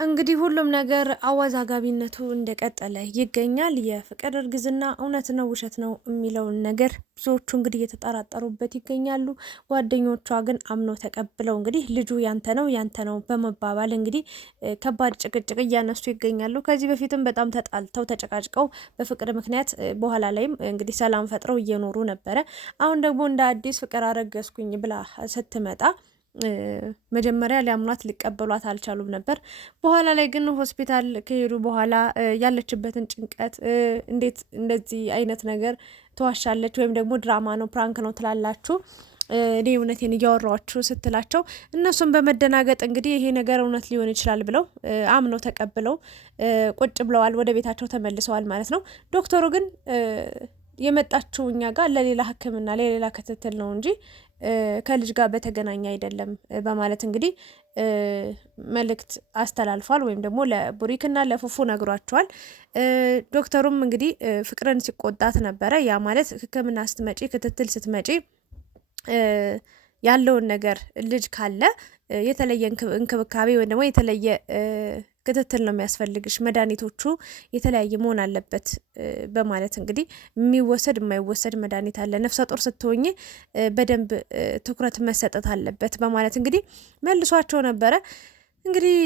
እንግዲህ ሁሉም ነገር አወዛጋቢነቱ እንደቀጠለ ይገኛል። የፍቅር እርግዝና እውነት ነው ውሸት ነው የሚለውን ነገር ብዙዎቹ እንግዲህ እየተጠራጠሩበት ይገኛሉ። ጓደኞቿ ግን አምነው ተቀብለው እንግዲህ ልጁ ያንተ ነው በመባባል እንግዲህ ከባድ ጭቅጭቅ እያነሱ ይገኛሉ። ከዚህ በፊትም በጣም ተጣልተው ተጨቃጭቀው በፍቅር ምክንያት በኋላ ላይም እንግዲህ ሰላም ፈጥረው እየኖሩ ነበረ። አሁን ደግሞ እንደ አዲስ ፍቅር አረገዝኩኝ ብላ ስትመጣ መጀመሪያ ሊያምኗት ሊቀበሏት አልቻሉም ነበር። በኋላ ላይ ግን ሆስፒታል ከሄዱ በኋላ ያለችበትን ጭንቀት እንዴት እንደዚህ አይነት ነገር ትዋሻለች ወይም ደግሞ ድራማ ነው ፕራንክ ነው ትላላችሁ እኔ እውነቴን እያወራችሁ ስትላቸው እነሱም በመደናገጥ እንግዲህ ይሄ ነገር እውነት ሊሆን ይችላል ብለው አምነው ተቀብለው ቁጭ ብለዋል። ወደ ቤታቸው ተመልሰዋል ማለት ነው። ዶክተሩ ግን የመጣችው እኛ ጋር ለሌላ ሕክምና ለሌላ ክትትል ነው እንጂ ከልጅ ጋር በተገናኘ አይደለም በማለት እንግዲህ መልእክት አስተላልፏል። ወይም ደግሞ ለቡሪክና ለፉፉ ነግሯቸዋል። ዶክተሩም እንግዲህ ፍቅርን ሲቆጣት ነበረ። ያ ማለት ሕክምና ስትመጪ ክትትል ስትመጪ ያለውን ነገር ልጅ ካለ የተለየ እንክብካቤ ወይም ደግሞ የተለየ ክትትል ነው የሚያስፈልግሽ፣ መድኃኒቶቹ የተለያየ መሆን አለበት በማለት እንግዲህ የሚወሰድ የማይወሰድ መድኃኒት አለ፣ ነፍሰ ጡር ስትሆኝ በደንብ ትኩረት መሰጠት አለበት በማለት እንግዲህ መልሷቸው ነበረ። እንግዲህ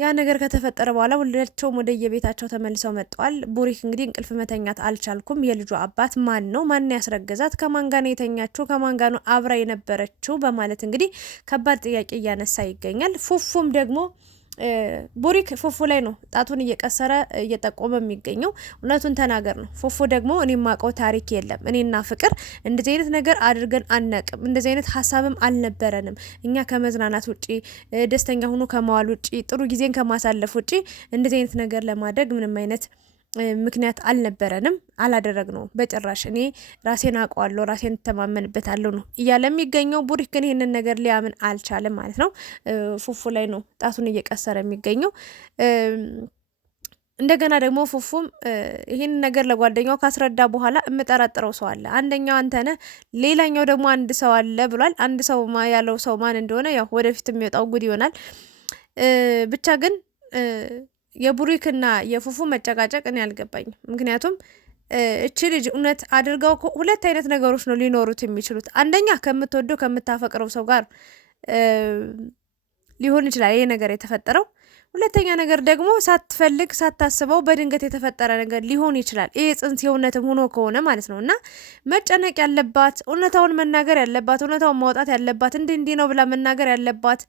ያ ነገር ከተፈጠረ በኋላ ሁላቸውም ወደ የቤታቸው ተመልሰው መጥተዋል። ቡሪክ እንግዲህ እንቅልፍ መተኛት አልቻልኩም፣ የልጇ አባት ማን ነው? ማን ያስረገዛት? ከማን ጋር ነው የተኛችው? ከማን ጋር ነው አብራ የነበረችው? በማለት እንግዲህ ከባድ ጥያቄ እያነሳ ይገኛል። ፉፉም ደግሞ ቡሪክ ፉፉ ላይ ነው ጣቱን እየቀሰረ እየጠቆመ የሚገኘው። እውነቱን ተናገር ነው። ፉፉ ደግሞ እኔ የማውቀው ታሪክ የለም፣ እኔና ፍቅር እንደዚህ አይነት ነገር አድርገን አናቅም፣ እንደዚህ አይነት ሀሳብም አልነበረንም። እኛ ከመዝናናት ውጪ ደስተኛ ሆኖ ከመዋል ውጪ ጥሩ ጊዜን ከማሳለፍ ውጪ እንደዚህ አይነት ነገር ለማድረግ ምንም አይነት ምክንያት አልነበረንም፣ አላደረግነውም በጭራሽ። እኔ ራሴን አውቀዋለሁ፣ ራሴን ተማመንበታለሁ ነው እያለ የሚገኘው። ቡሪክ ግን ይህንን ነገር ሊያምን አልቻለም ማለት ነው። ፉፉ ላይ ነው ጣቱን እየቀሰረ የሚገኘው። እንደገና ደግሞ ፉፉም ይህን ነገር ለጓደኛው ካስረዳ በኋላ የምጠረጥረው ሰው አለ፣ አንደኛው አንተነህ፣ ሌላኛው ደግሞ አንድ ሰው አለ ብሏል። አንድ ሰው ያለው ሰው ማን እንደሆነ ያው ወደፊት የሚወጣው ጉድ ይሆናል። ብቻ ግን የቡሪክና የፉፉ መጨቃጨቅ እኔ አልገባኝም። ምክንያቱም እቺ ልጅ እውነት አድርገው ሁለት አይነት ነገሮች ነው ሊኖሩት የሚችሉት። አንደኛ ከምትወደው ከምታፈቅረው ሰው ጋር ሊሆን ይችላል ይሄ ነገር የተፈጠረው። ሁለተኛ ነገር ደግሞ ሳትፈልግ ሳታስበው በድንገት የተፈጠረ ነገር ሊሆን ይችላል። ይሄ ጽንስ የእውነትም ሆኖ ከሆነ ማለት ነው። እና መጨነቅ ያለባት እውነታውን መናገር ያለባት እውነታውን ማውጣት ያለባት እንዲህ ነው ብላ መናገር ያለባት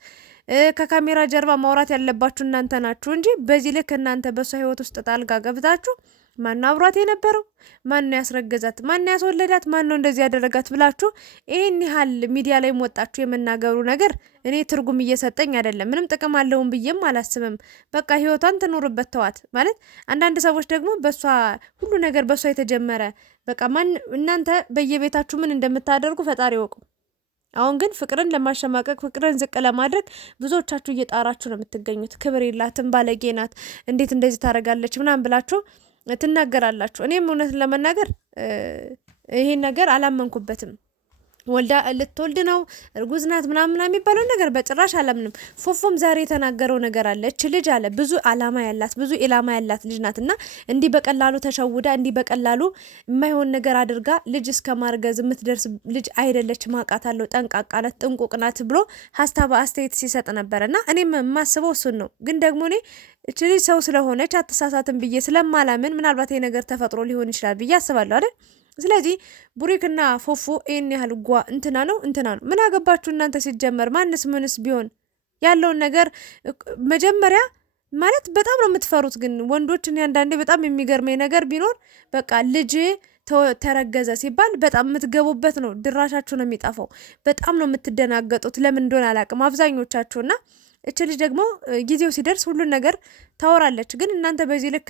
ከካሜራ ጀርባ ማውራት ያለባችሁ እናንተ ናችሁ እንጂ በዚህ ልክ እናንተ በሷ ህይወት ውስጥ ጣልቃ ገብታችሁ ማነው አብሯት የነበረው? ማነው ያስረገዛት? ማነው ያስወለዳት? ማነው እንደዚህ ያደረጋት ብላችሁ ይሄን ያህል ሚዲያ ላይ ወጣችሁ የመናገሩ ነገር እኔ ትርጉም እየሰጠኝ አይደለም። ምንም ጥቅም አለውን ብዬም አላስብም። በቃ ህይወቷን ትኖርበት ተዋት ማለት። አንዳንድ ሰዎች ደግሞ በሷ ሁሉ ነገር በሷ የተጀመረ በቃ እናንተ በየቤታችሁ ምን እንደምታደርጉ ፈጣሪ ይወቁ። አሁን ግን ፍቅርን ለማሸማቀቅ ፍቅርን ዝቅ ለማድረግ ብዙዎቻችሁ እየጣራችሁ ነው የምትገኙት። ክብር የላትም፣ ባለጌ ናት፣ እንዴት እንደዚህ ታደርጋለች ምናምን ብላችሁ ትናገራላችሁ። እኔም እውነት ለመናገር ይሄን ነገር አላመንኩበትም። ወልዳ ልትወልድ ነው እርጉዝ ናት ምናምን የሚባለው ነገር በጭራሽ አላምንም። ፉፉም ዛሬ የተናገረው ነገር አለ። እች ልጅ አለ ብዙ አላማ ያላት ብዙ ኢላማ ያላት ልጅ ናት እና እንዲህ በቀላሉ ተሸውዳ እንዲህ በቀላሉ የማይሆን ነገር አድርጋ ልጅ እስከ ማርገዝ የምትደርስ ልጅ አይደለች። ማቃት አለው፣ ጠንቃቃ ናት፣ ጥንቁቅ ናት ብሎ ሀሳብ አስተያየት ሲሰጥ ነበር እና እኔም የማስበው እሱን ነው። ግን ደግሞ እኔ እች ልጅ ሰው ስለሆነች አትሳሳትም ብዬ ስለማላምን ምናልባት ይሄ ነገር ተፈጥሮ ሊሆን ይችላል ብዬ አስባለሁ አይደል? ስለዚህ ቡሪክና ፉፉ ይህን ያህል እንትና ነው ምን አገባችሁ እናንተ? ሲጀመር ማንስ ምንስ ቢሆን ያለውን ነገር መጀመሪያ ማለት በጣም ነው የምትፈሩት። ግን ወንዶችን አንዳንዴ በጣም የሚገርመኝ ነገር ቢኖር በቃ ልጅ ተረገዘ ሲባል በጣም የምትገቡበት ነው፣ ድራሻችሁ ነው የሚጠፋው። በጣም ነው የምትደናገጡት። ለምን እንደሆነ አላውቅም አብዛኞቻችሁና እች ልጅ ደግሞ ጊዜው ሲደርስ ሁሉን ነገር ታወራለች። ግን እናንተ በዚህ ልክ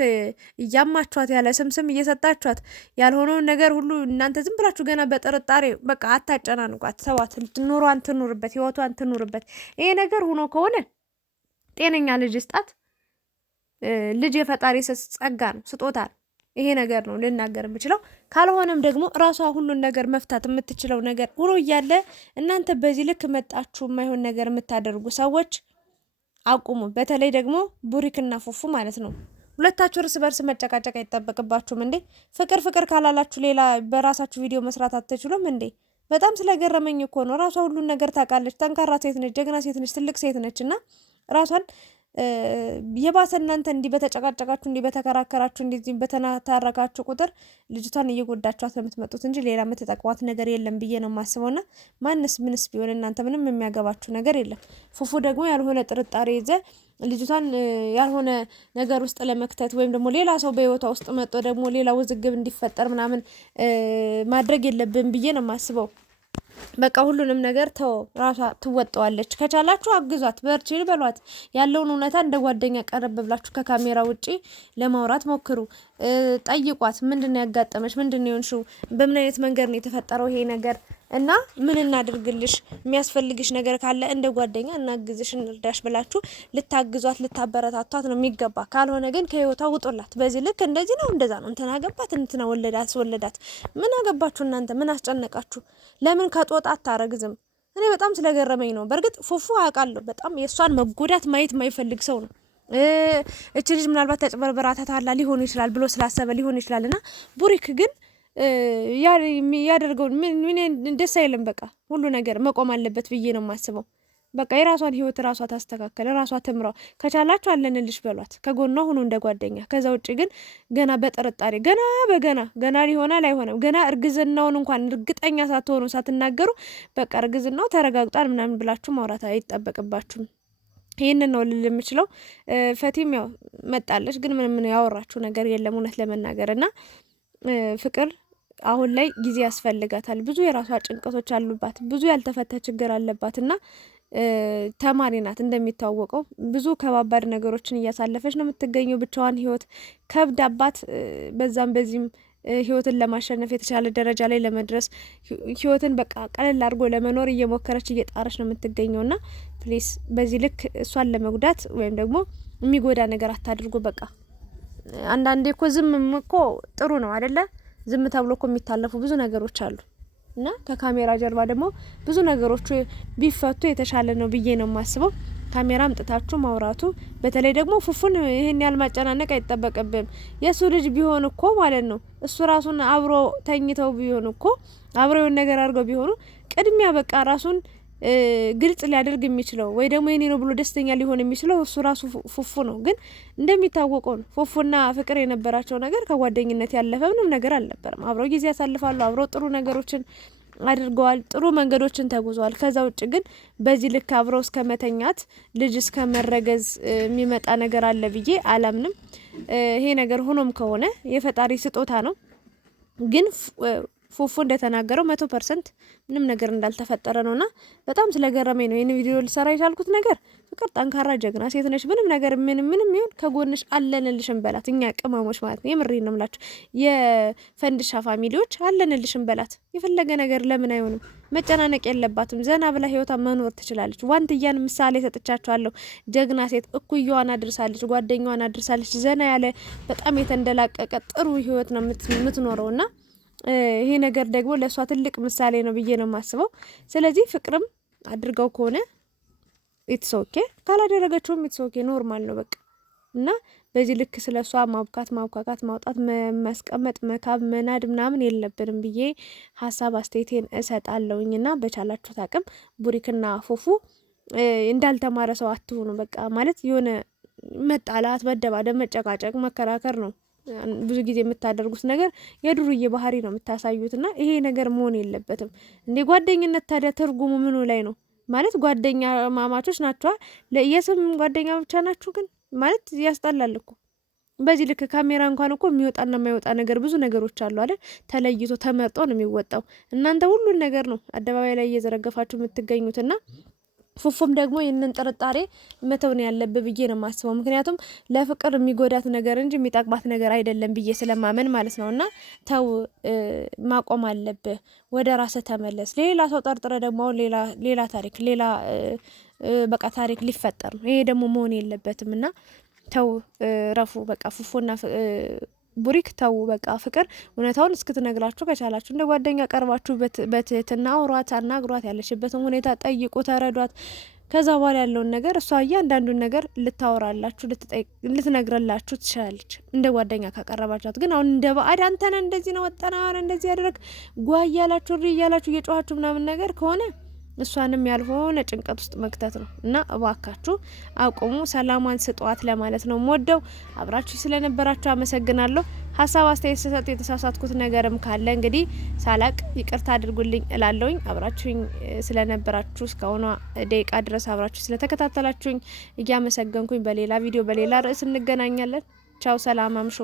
እያማችኋት ያለ ስምስም እየሰጣችኋት ያልሆነውን ነገር ሁሉ እናንተ ዝም ብላችሁ ገና በጥርጣሬ በቃ አታጨናንቋት። ተዋት፣ ኑሯን ትኑርበት፣ ህይወቷን ትኑርበት። ይሄ ነገር ሆኖ ከሆነ ጤነኛ ልጅ ስጣት። ልጅ የፈጣሪ ጸጋ ነው፣ ስጦታ ነው። ይሄ ነገር ነው ልናገር የምችለው። ካልሆነም ደግሞ ራሷ ሁሉን ነገር መፍታት የምትችለው ነገር ሆኖ እያለ እናንተ በዚህ ልክ መጣችሁ የማይሆን ነገር የምታደርጉ ሰዎች አቁሙ። በተለይ ደግሞ ቡሪክና ፉፉ ማለት ነው። ሁለታችሁ እርስ በርስ መጨቃጨቅ አይጠበቅባችሁም እንዴ? ፍቅር ፍቅር ካላላችሁ ሌላ በራሳችሁ ቪዲዮ መስራት አትችሉም እንዴ? በጣም ስለገረመኝ እኮ ነው። ራሷ ሁሉን ነገር ታውቃለች። ጠንካራ ሴት ነች፣ ጀግና ሴት ነች፣ ትልቅ ሴት ነች እና ራሷን የባሰ እናንተ እንዲህ በተጨቃጨቃችሁ እንዲህ በተከራከራችሁ እንዲህ በተናታረካችሁ ቁጥር ልጅቷን እየጎዳችኋት ነው የምትመጡት እንጂ ሌላ የምትጠቅሟት ነገር የለም ብዬ ነው የማስበው። ና ማንስ ምንስ ቢሆን እናንተ ምንም የሚያገባችሁ ነገር የለም። ፉፉ ደግሞ ያልሆነ ጥርጣሬ ይዘ ልጅቷን ያልሆነ ነገር ውስጥ ለመክተት ወይም ደግሞ ሌላ ሰው በህይወቷ ውስጥ መጥቶ ደግሞ ሌላ ውዝግብ እንዲፈጠር ምናምን ማድረግ የለብን ብዬ ነው የማስበው። በቃ ሁሉንም ነገር ተው፣ ራሷ ትወጣዋለች። ከቻላችሁ አግዟት፣ በርቺ በሏት። ያለውን እውነታ እንደ ጓደኛ ቀረብ ብላችሁ ከካሜራ ውጪ ለማውራት ሞክሩ። ጠይቋት። ምንድነው ያጋጠመች? ምንድነው የሆንሽው? በምን አይነት መንገድ ነው የተፈጠረው ይሄ ነገር እና ምን እናድርግልሽ? የሚያስፈልግሽ ነገር ካለ እንደ ጓደኛ እናግዝሽ፣ እንርዳሽ ብላችሁ ልታግዟት፣ ልታበረታቷት ነው የሚገባ። ካልሆነ ግን ከህይወቷ ውጡላት። በዚህ ልክ እንደዚህ ነው እንደዛ ነው እንትና ገባት እንትና ወለዳት። ምን አገባችሁ እናንተ? ምን አስጨነቃችሁ? ለምን ከጦጣ አታረግዝም? እኔ በጣም ስለገረመኝ ነው። በእርግጥ ፉፉ አውቃለሁ በጣም የእሷን መጎዳት ማየት የማይፈልግ ሰው ነው። እች ልጅ ምናልባት ተጭበርበራ ተታላ ሊሆን ይችላል ብሎ ስላሰበ ሊሆን ይችላል። እና ቡሪክ ግን ያደርገው ምን ደስ አይልም። በቃ ሁሉ ነገር መቆም አለበት ብዬ ነው የማስበው። በቃ የራሷን ህይወት ራሷ ታስተካከለ፣ ራሷ ትምራው። ከቻላችሁ አለንልሽ በሏት፣ ከጎኗ ሁኑ እንደ ጓደኛ። ከዛ ውጭ ግን ገና በጥርጣሬ ገና ሊሆናል አይሆንም ገና እርግዝናውን እንኳን እርግጠኛ ሳትሆኑ ሳትናገሩ በቃ እርግዝናው ተረጋግጧል ምናምን ብላችሁ ማውራት አይጠበቅባችሁም። ይህንን ነው ልል የምችለው። ፈቲም ያው መጣለች፣ ግን ምንም ያወራችሁ ነገር የለም እውነት ለመናገር እና ፍቅር አሁን ላይ ጊዜ ያስፈልጋታል። ብዙ የራሷ ጭንቀቶች አሉባት፣ ብዙ ያልተፈታ ችግር አለባት እና ተማሪ ናት እንደሚታወቀው ብዙ ከባባድ ነገሮችን እያሳለፈች ነው የምትገኘው። ብቻዋን ህይወት ከብዳባት በዛም በዚህም ህይወትን ለማሸነፍ የተሻለ ደረጃ ላይ ለመድረስ ህይወትን በቃ ቀለል አድርጎ ለመኖር እየሞከረች እየጣረች ነው የምትገኘው እና ፕሊስ በዚህ ልክ እሷን ለመጉዳት ወይም ደግሞ የሚጎዳ ነገር አታድርጉ። በቃ አንዳንዴ እኮ ዝም እኮ ጥሩ ነው አይደለ? ዝም ተብሎ እኮ የሚታለፉ ብዙ ነገሮች አሉ እና ከካሜራ ጀርባ ደግሞ ብዙ ነገሮች ቢፈቱ የተሻለ ነው ብዬ ነው የማስበው። ካሜራ አምጥታችሁ ማውራቱ፣ በተለይ ደግሞ ፉፉን ይሄን ያህል ማጨናነቅ አይጠበቅብም። የሱ ልጅ ቢሆን እኮ ማለት ነው እሱ ራሱን አብሮ ተኝተው ቢሆን እኮ አብረው ነገር አድርገው ቢሆኑ ቅድሚያ በቃ ራሱን ግልጽ ሊያደርግ የሚችለው ወይ ደግሞ የኔ ነው ብሎ ደስተኛ ሊሆን የሚችለው እሱ ራሱ ፉፉ ነው። ግን እንደሚታወቀው ነው ፉፉና ፍቅር የነበራቸው ነገር ከጓደኝነት ያለፈ ምንም ነገር አልነበረም። አብረው ጊዜ ያሳልፋሉ፣ አብረው ጥሩ ነገሮችን አድርገዋል፣ ጥሩ መንገዶችን ተጉዘዋል። ከዛ ውጭ ግን በዚህ ልክ አብረው እስከ መተኛት ልጅ እስከ መረገዝ የሚመጣ ነገር አለ ብዬ አላምንም። ይሄ ነገር ሆኖም ከሆነ የፈጣሪ ስጦታ ነው። ግን ፉፉ እንደተናገረው 100% ምንም ነገር እንዳልተፈጠረ ነውና በጣም ስለገረመኝ ነው ይሄን ቪዲዮ ልሰራ የቻልኩት። ነገር ፍቅር ጠንካራ ጀግና ሴት ነች። ምንም ነገር ምንም ይሁን ከጎንሽ አለንልሽን በላት። እኛ ቅመሞች ማለት ነው የምሬን ነው የምላችሁ የፈንድሻ ፋሚሊዎች አለንልሽን በላት። የፈለገ ነገር ለምን አይሆንም? መጨናነቅ የለባትም። ዘና ብላ ህይወታ መኖር ትችላለች። ዋንትያን ምሳሌ ሰጥቻችኋለሁ። ጀግና ሴት እኩያዋን አድርሳለች፣ ጓደኛዋን አድርሳለች። ዘና ያለ በጣም የተንደላቀቀ ጥሩ ህይወት ነው የምትኖረውና ይሄ ነገር ደግሞ ለእሷ ትልቅ ምሳሌ ነው ብዬ ነው የማስበው። ስለዚህ ፍቅርም አድርገው ከሆነ ኢትስ ኦኬ፣ ካላደረገችውም ኢትስ ኦኬ፣ ኖርማል ነው በቃ። እና በዚህ ልክ ስለ እሷ ማብካት፣ ማውጣት፣ ማስቀመጥ፣ መካብ፣ መናድ ምናምን የለብንም ብዬ ሀሳብ አስተያየቴን እሰጣለሁኝ። እና በቻላችሁት አቅም ቡሪክና ፉፉ እንዳልተማረ ሰው አትሆኑ። በቃ ማለት የሆነ መጣላት፣ መደባደብ፣ መጨቃጨቅ፣ መከራከር ነው ብዙ ጊዜ የምታደርጉት ነገር የዱርዬ ባህሪ ነው የምታሳዩትና ይሄ ነገር መሆን የለበትም። እንዴ ጓደኝነት ታዲያ ትርጉሙ ምኑ ላይ ነው? ማለት ጓደኛ ማማቾች ናቸዋ፣ ለየስም ጓደኛ ብቻ ናችሁ። ግን ማለት ያስጠላል እኮ በዚህ ልክ ካሜራ እንኳን እኮ የሚወጣና የማይወጣ ነገር ብዙ ነገሮች አሉ አይደል? ተለይቶ ተመርጦ ነው የሚወጣው። እናንተ ሁሉን ነገር ነው አደባባይ ላይ እየዘረገፋችሁ የምትገኙትና ፉፉም ደግሞ ይህንን ጥርጣሬ መተውን ያለብህ ብዬ ነው የማስበው። ምክንያቱም ለፍቅር የሚጎዳት ነገር እንጂ የሚጠቅማት ነገር አይደለም ብዬ ስለማመን ማለት ነው። እና ተው፣ ማቆም አለብህ። ወደ ራስህ ተመለስ። ሌላ ሰው ጠርጥረ ደግሞ ሌላ ታሪክ በቃ ታሪክ ሊፈጠር ነው። ይሄ ደግሞ መሆን የለበትም እና ተው፣ ረፉ በቃ ፉፉና ቡሪክ ተው በቃ። ፍቅር እውነታውን እስክትነግራችሁ ከቻላችሁ እንደ ጓደኛ ቀርባችሁ በትህትና አውሯት፣ አናግሯት፣ ያለችበትን ሁኔታ ጠይቁ፣ ተረዷት። ከዛ በኋላ ያለውን ነገር እሷ እያንዳንዱን ነገር ልታወራላችሁ ልትነግረላችሁ ትችላለች፣ እንደ ጓደኛ ካቀረባችኋት። ግን አሁን እንደ ባዕድ አንተነ እንደዚህ ነው ወጣና እንደዚህ ያደረግ ጓ እያላችሁ እያላችሁ እየጮኋችሁ ምናምን ነገር ከሆነ እሷንም ያልሆነ ጭንቀት ውስጥ መክተት ነው። እና እባካችሁ አቁሙ፣ ሰላሟን ስጧት ለማለት ነው የምወደው። አብራችሁ ስለነበራችሁ አመሰግናለሁ። ሀሳብ አስተያየት ስሰጥ የተሳሳትኩት ነገርም ካለ እንግዲህ ሳላቅ ይቅርታ አድርጉልኝ እላለሁኝ። አብራችሁኝ ስለነበራችሁ እስካሁኗ ደቂቃ ድረስ አብራችሁ ስለተከታተላችሁኝ እያመሰገንኩኝ በሌላ ቪዲዮ በሌላ ርዕስ እንገናኛለን። ቻው፣ ሰላም አምሾ።